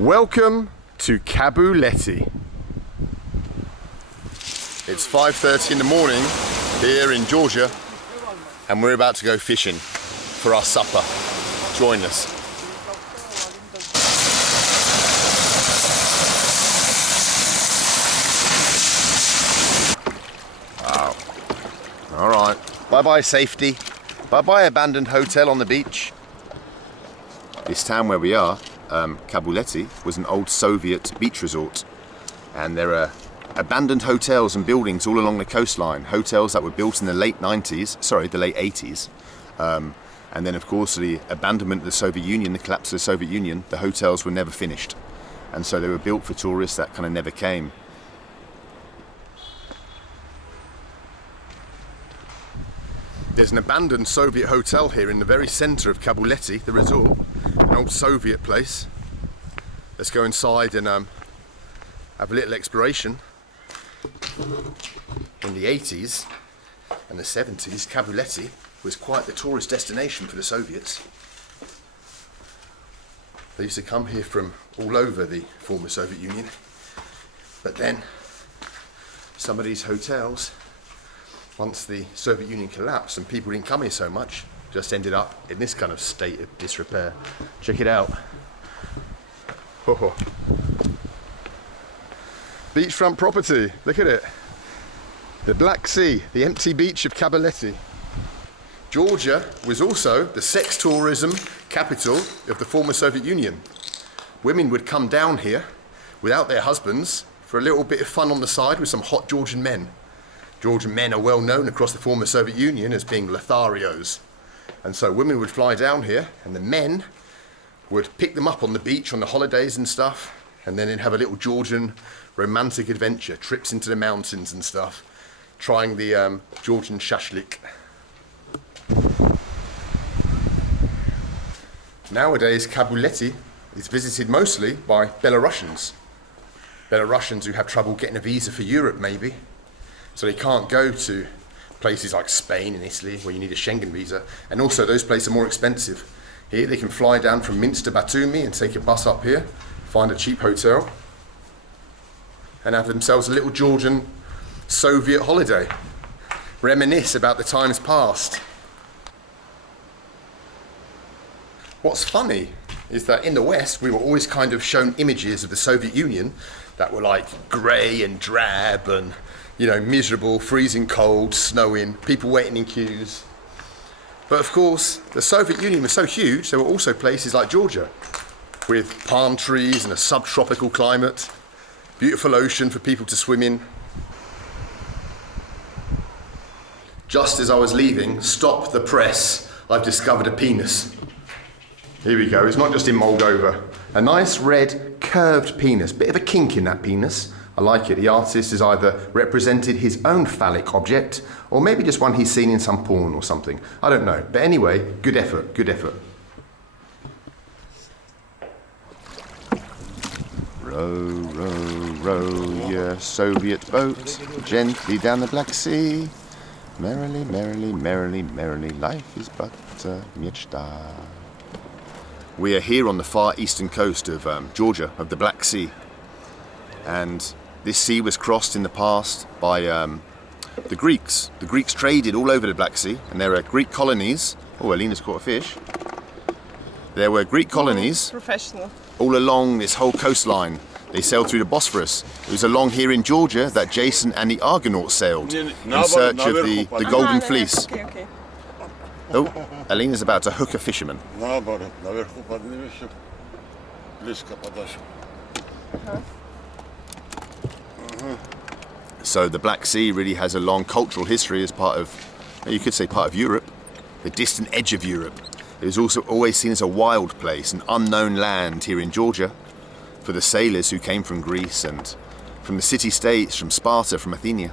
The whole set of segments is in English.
Welcome to Kobuleti. It's 5:30 in the morning here in Georgia, and we're about to go fishing for our supper. Join us. Wow. All right. Bye-bye safety. Bye-bye abandoned hotel on the beach. This town where we are, Kobuleti, was an old Soviet beach resort, and there are abandoned hotels and buildings all along the coastline, hotels that were built in the late 80s, and then of course the abandonment of the Soviet Union, the collapse of the Soviet Union, the hotels were never finished, and so they were built for tourists that kind of never came. There's an abandoned Soviet hotel here in the very centre of Kobuleti, the resort, an old Soviet place. Let's go inside and have a little exploration. In the 80s and the 70s, Kobuleti was quite the tourist destination for the Soviets. They used to come here from all over the former Soviet Union, but then some of these hotels, once the Soviet Union collapsed and people didn't come here so much, just ended up in this kind of state of disrepair. Check it out. Oh. Beachfront property, look at it. The Black Sea, the empty beach of Kobuleti. Georgia was also the sex tourism capital of the former Soviet Union. Women would come down here without their husbands for a little bit of fun on the side with some hot Georgian men. Georgian men are well known across the former Soviet Union as being Lotharios. And so women would fly down here and the men would pick them up on the beach on the holidays and stuff, and then they'd have a little Georgian romantic adventure, trips into the mountains and stuff, trying the Georgian shashlik. Nowadays, Kobuleti is visited mostly by Belarusians. Belarusians who have trouble getting a visa for Europe, maybe. So they can't go to places like Spain and Italy where you need a Schengen visa, and also those places are more expensive. Here they can fly down from Minsk to Batumi and take a bus up here, find a cheap hotel, and have themselves a little Georgian Soviet holiday. Reminisce about the times past. What's funny is that in the West we were always kind of shown images of the Soviet Union that were like grey and drab and, you know, miserable, freezing cold, snowing, people waiting in queues. But of course, the Soviet Union was so huge, there were also places like Georgia, with palm trees and a subtropical climate, beautiful ocean for people to swim in. Just as I was leaving, stop the press, I've discovered a penis. Here we go, it's not just in Moldova. A nice red curved penis, bit of a kink in that penis. I like it. The artist has either represented his own phallic object or maybe just one he's seen in some porn or something. I don't know. But anyway, good effort, good effort. Row, row, row your Soviet boat gently down the Black Sea. Merrily, merrily, merrily, merrily, life is but a mieczta. We are here on the far eastern coast of Georgia, of the Black Sea. And this sea was crossed in the past by the Greeks. The Greeks traded all over the Black Sea, and there are Greek colonies. Oh, Alina's caught a fish. There were Greek colonies all along this whole coastline. They sailed through the Bosphorus. It was along here in Georgia that Jason and the Argonauts sailed in search of the Golden Fleece. Okay. Oh, Alina's about to hook a fisherman. So the Black Sea really has a long cultural history as part of, you could say, part of Europe, the distant edge of Europe. It was also always seen as a wild place, an unknown land here in Georgia for the sailors who came from Greece and from the city-states, from Sparta, from Athenia.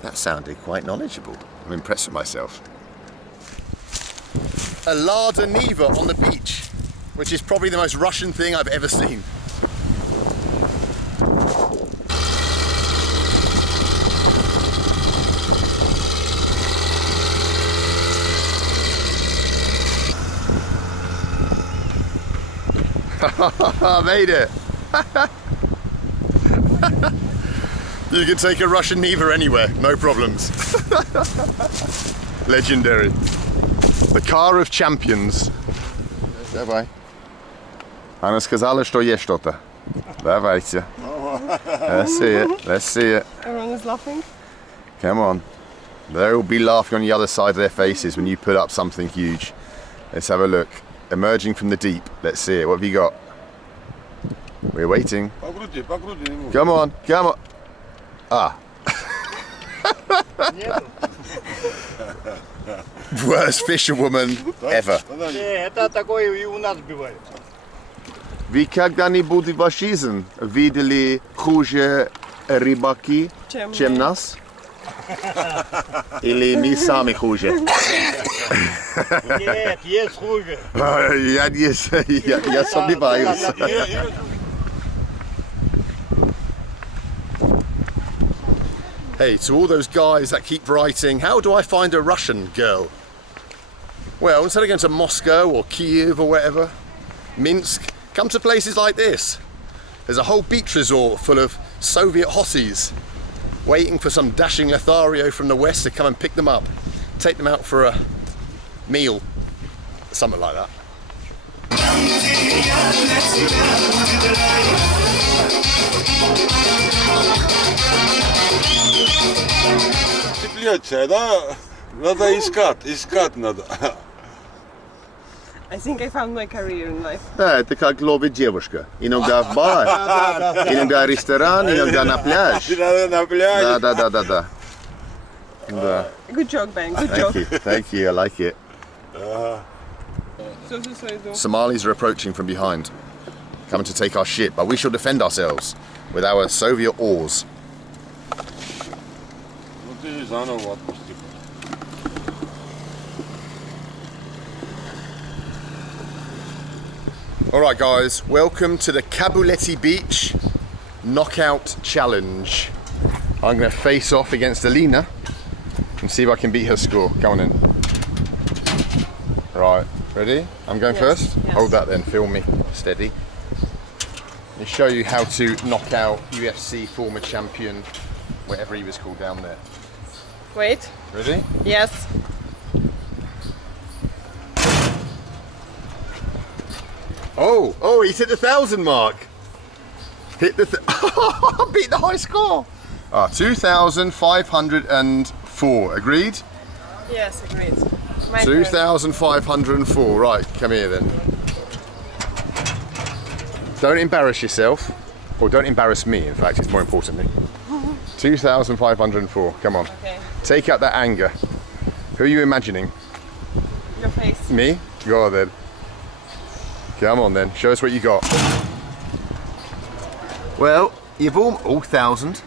That sounded quite knowledgeable. I'm impressed with myself. A Lada Niva on the beach, which is probably the most Russian thing I've ever seen. I made it. You can take a Russian Neva anywhere, no problems. Legendary. The car of champions. Давай. Она сказала, что есть что-то. Давайте. Let's see it. Let's see it. Everyone is laughing. Come on. They'll be laughing on the other side of their faces when you put up something huge. Let's have a look. Emerging from the deep. Let's see it. What have you got? We're waiting. Come on. Come on. Ah. Worst fisherwoman ever. Это такое и у нас бывает. Вы когда-нибудь в вашей жизни видели хуже рыбаки, чем нас? Или мы сами хуже? Нет, есть хуже. Я сомневаюсь. Hey, to all those guys that keep writing, how do I find a Russian girl? Well, instead of going to Moscow or Kiev or whatever, Minsk, come to places like this. There's a whole beach resort full of Soviet hotties waiting for some dashing Lothario from the west to come and pick them up, take them out for a meal, something like that. Цепляться, да? Надо искать надо. I think I found my career in life. Да, это как ловит девушка. Иногда в бар, иногда ресторан, иногда на пляж. На пляже. Да. Good joke, Ben. Good Thank joke. you, thank you, I like it. Somalis are approaching from behind, coming to take our ship, but we shall defend ourselves with our Soviet oars. Ну ты заново отпусти. Alright guys, welcome to the Kobuleti Beach Knockout Challenge. I'm going to face off against Alina and see if I can beat her score. Come on in. Right, ready? I'm going first? Yes. Hold that then, film me. Steady. Let me show you how to knock out UFC former champion, whatever he was called down there. Wait. Ready? Yes. Oh, he's hit the 1,000 mark. Hit the beat the high score. 2,504. Agreed? Yes, agreed. My 2,504. Right, come here then. Don't embarrass yourself, or don't embarrass me. In fact, it's more importantly. 2,504. Come on. Okay. Take out that anger. Who are you imagining? Your face. Me? Go on then. Come on then, show us what you got. Well, you've all 1,000.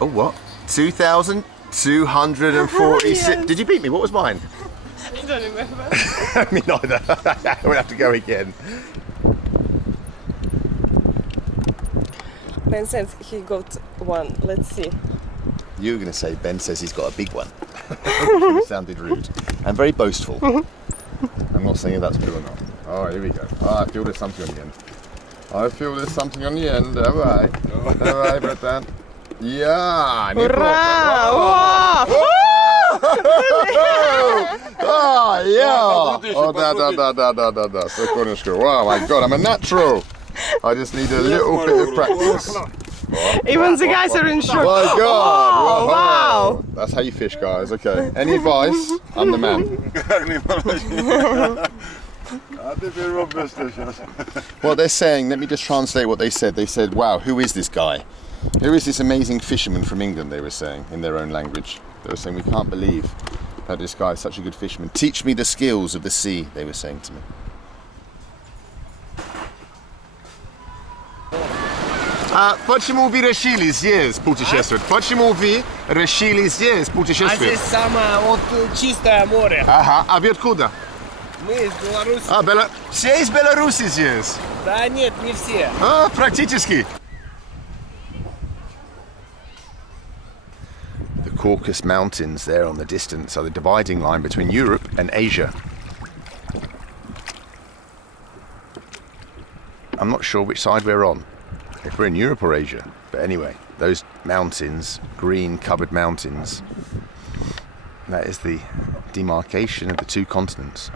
Oh, what? 2,246. Yes. Did you beat me? What was mine? I don't remember. Me neither. We'll have to go again. Ben said he got one. Let's see. You were going to say Ben says he's got a big one. It sounded rude and very boastful. I'm not saying if that's true or not. Oh, here we go. Oh, I feel there's something on the end. Have I? Давай, братан. Yeah, Ура! Wow! Oh, yeah. Oh, da. Секундочку. Wow, my God, I'm a natural. I just need a little bit of practice. Even the guys are in shock. My God! Oh, wow! That's how you fish, guys. Okay. Any advice? I'm the man. Well, they're saying, let me just translate what they said. They said, wow, who is this guy? Who is this amazing fisherman from England, they were saying, in their own language. They were saying, we can't believe that this guy is such a good fisherman. Teach me the skills of the sea, they were saying to me. Почему вы решили здесь путешествовать? Почему вы решили здесь А путешествовать? здесь самое вот чистое море. Ага, а вы откуда? Мы из Беларуси. Все из Беларуси здесь? Да нет, не все. Практически. The Caucasus Mountains there on the distance are the dividing line between Europe and Asia. I'm not sure which side we're on, if we're in Europe or Asia. But anyway, those mountains, green covered mountains, that is the demarcation of the two continents.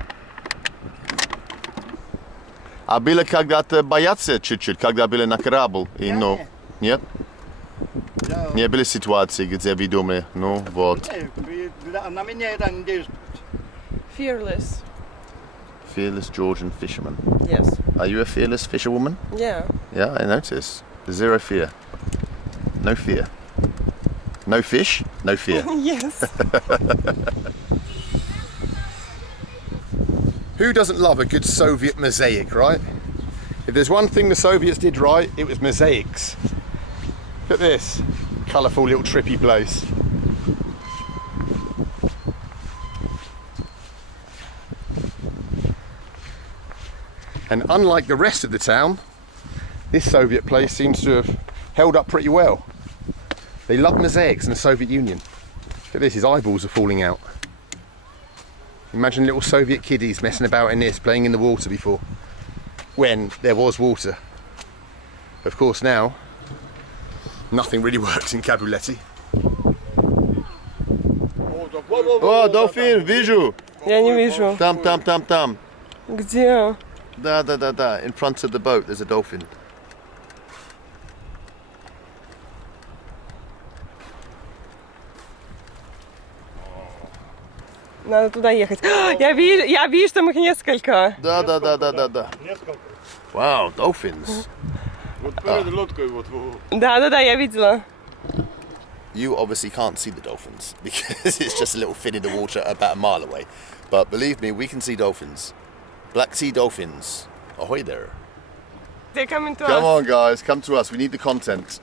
А были когда-то бояться чуть-чуть, когда были на корабль? И, ну, нет? Не были ситуации, где вы думали, ну вот. На меня это не действует. Fearless. Fearless Georgian fisherman. Yes. Are you a fearless fisherwoman? Yeah. Yeah, I notice. Zero fear. No fear. No fish, no fear. Yes. Who doesn't love a good Soviet mosaic, right? If there's one thing the Soviets did right, it was mosaics. Look at this colourful little trippy place. And unlike the rest of the town, this Soviet place seems to have held up pretty well. They love mosaics in the Soviet Union. Look at this, his eyeballs are falling out. Imagine little Soviet kiddies messing about in this, playing in the water before, when there was water. Of course now, nothing really works in Kobuleti. О, долфин, вижу! Я не вижу. Там. Где? Да. In front of the boat, there's a dolphin. Надо туда ехать. Я вижу, там их несколько. Да. Wow, dolphins. Вот перед лодкой вот. Да, я видела. You obviously can't see the dolphins because it's just a little fin in the water about a mile away. But believe me, we can see dolphins. Black Sea dolphins. Ahoy there. They're coming to us. Come on, guys, come to us. We need the content.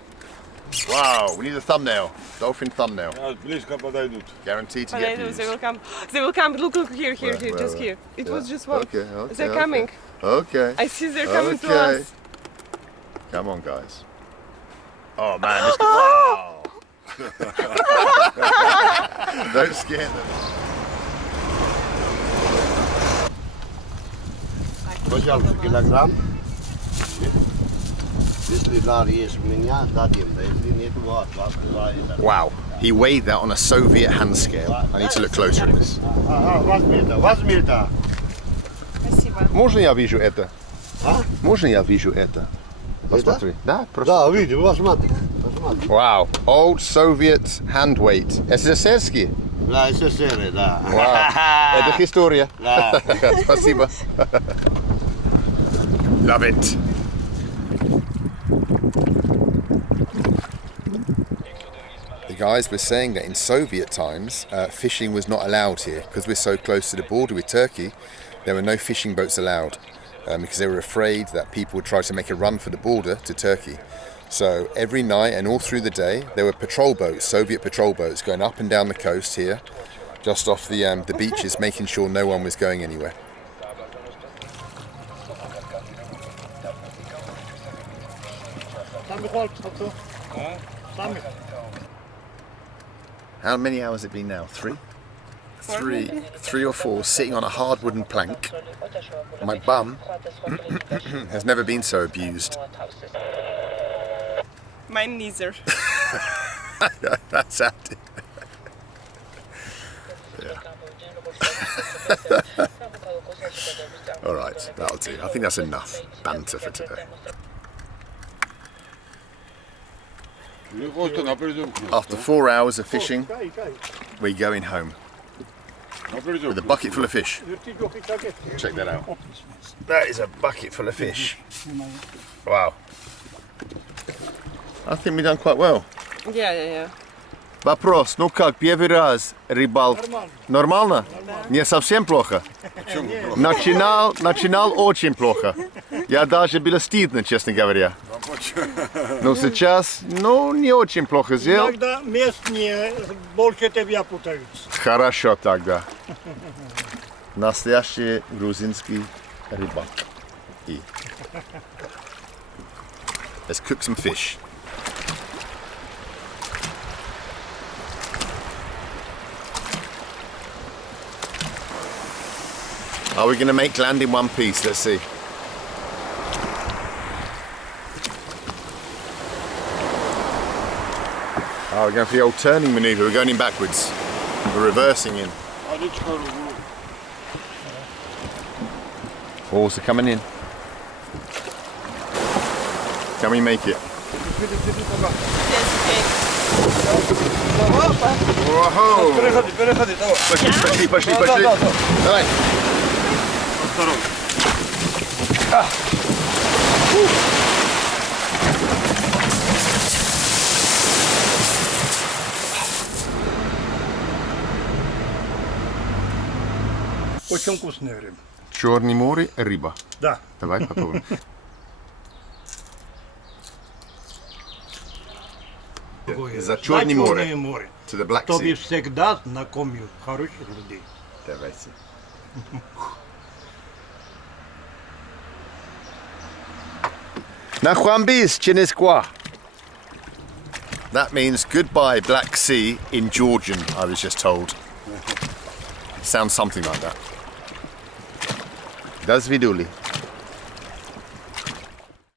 Wow, we need a thumbnail. Dolphin thumbnail. Близко подойдут. Guaranteed to But get they views. will come. They will come. Look, here, Where, just where? here. It was Yeah. just one. Okay, They're coming. Okay. I see they're coming to Okay. us. Come on, guys. Oh man, this wow. Don't scare them. Пожалуйста, килограмм. Если дар есть у меня, дадим. Если нет, вот, это. Wow, he weighed that on a Soviet hand scale. I need to look closer at this. Возьми это. Спасибо. Можно я вижу это? А? Можно я вижу это? Посмотри. Да, просто. Да, види, посмотри. Wow, old Soviet hand weight. СССРский? Да, СССР, да. Wow, это история. Да. Спасибо. Love it. The guys were saying that in Soviet times, fishing was not allowed here because we're so close to the border with Turkey. There were no fishing boats allowed because they were afraid that people would try to make a run for the border to Turkey. So every night and all through the day, there were patrol boats, Soviet patrol boats, going up and down the coast here, just off the beaches, making sure no one was going anywhere. How many hours has it been now? Three? Three or four, sitting on a hard wooden plank. My bum has never been so abused. Mine neither. That's how it. All right, that'll do. I think that's enough banter for today. After 4 hours of fishing, we're going home with a bucket full of fish. Check that out. That is a bucket full of fish. Wow. I think we've done quite well. Yeah. Вопрос, ну как, первый раз рыбал? Нормально? Не совсем плохо? Начинал очень плохо. Я даже было стыдно, честно говоря. Но сейчас, не очень плохо сделал. Иногда местные больше тебя путаются. Хорошо тогда. Настоящий грузинский рыбак. Let's cook some fish. Are we going to make land in one piece? Let's see. Oh, we're going for the old turning manoeuvre. We're going in backwards. We're reversing in. Horse are coming in. Can we make it? Whoa! Переходи, давай. Пошли. Да. Давай. Очень вкусная рыба. Черное море, рыба. Да. Давай попробуем. За Черное море. море. To the Black Тобі Sea. всегда знакомі хороших людей. Давайте. Na Juambis, Chinisqua. That means goodbye Black Sea in Georgian, I was just told. Sounds something like that. До свидули.